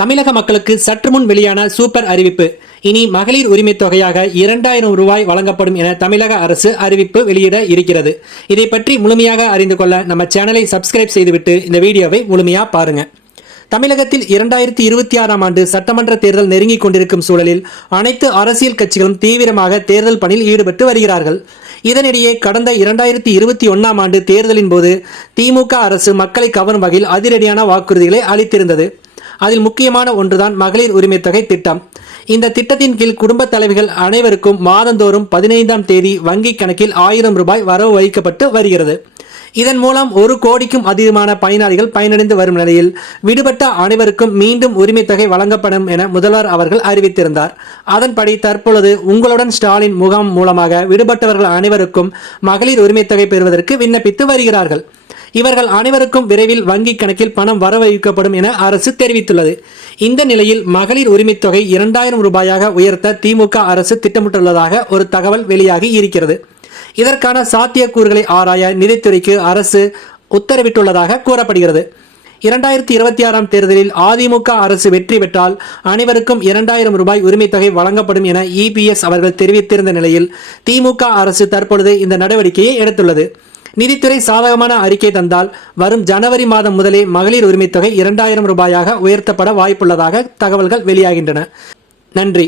தமிழக மக்களுக்கு சற்று முன் வெளியான சூப்பர் அறிவிப்பு. இனி மகளிர் உரிமை தொகையாக 2000 ரூபாய் வழங்கப்படும் என தமிழக அரசு அறிவிப்பு வெளியிட இருக்கிறது. இதை பற்றி முழுமையாக அறிந்து கொள்ள நம்ம சேனலை சப்ஸ்கிரைப் செய்துவிட்டு இந்த வீடியோவை முழுமையா பாருங்க. தமிழகத்தில் 2026ஆம் ஆண்டு சட்டமன்ற தேர்தல் நெருங்கிக் கொண்டிருக்கும் சூழலில் அனைத்து அரசியல் கட்சிகளும் தீவிரமாக தேர்தல் பணியில் ஈடுபட்டு வருகிறார்கள். இதனிடையே கடந்த 2021ஆம் ஆண்டு தேர்தலின் போது திமுக அரசு மக்களை கவரும் வகையில் அதிரடியான வாக்குறுதிகளை அளித்திருந்தது. அதில் முக்கியமான ஒன்றுதான் மகளிர் உரிமை தொகை திட்டம். இந்த திட்டத்தின் கீழ் குடும்ப தலைவிகள் அனைவருக்கும் மாதந்தோறும் 15ஆம் தேதி வங்கி கணக்கில் 1000 ரூபாய் வரவு வைக்கப்பட்டு வருகிறது. இதன் மூலம் 1 கோடிக்கும் அதிகமான பயனாளிகள் பயனடைந்து வரும் நிலையில் விடுபட்ட அனைவருக்கும் மீண்டும் உரிமை தொகை வழங்கப்படும் என முதல்வர் அவர்கள் அறிவித்திருந்தார். அதன்படி தற்பொழுது உங்களுடன் ஸ்டாலின் முகாம் மூலமாக விடுபட்டவர்கள் அனைவருக்கும் மகளிர் உரிமை தொகை பெறுவதற்கு விண்ணப்பித்து வருகிறார்கள். இவர்கள் அனைவருக்கும் விரைவில் வங்கி கணக்கில் பணம் வரவழைக்கப்படும் என அரசு தெரிவித்துள்ளது. இந்த நிலையில் மகளிர் உரிமை தொகை 2000 ரூபாயாக உயர்த்த திமுக அரசு திட்டமிட்டுள்ளதாக ஒரு தகவல் வெளியாகி இருக்கிறது. இதற்கான சாத்தியக்கூறுகளை ஆராய நிதித்துறைக்கு அரசு உத்தரவிட்டுள்ளதாக கூறப்படுகிறது. 2026ஆம் தேர்தலில் அதிமுக அரசு வெற்றி பெற்றால் அனைவருக்கும் 2000 ரூபாய் உரிமை தொகை வழங்கப்படும் என இபிஎஸ் அவர்கள் தெரிவித்திருந்த நிலையில் திமுக அரசு தற்பொழுது இந்த நடவடிக்கையை எடுத்துள்ளது. நிதித்துறை சாதகமான அறிக்கை தந்தால் வரும் ஜனவரி மாதம் முதலே மகளிர் உரிமை தொகை 2000 ரூபாயாக உயர்த்தப்பட வாய்ப்புள்ளதாக தகவல்கள் வெளியாகின்றன. நன்றி.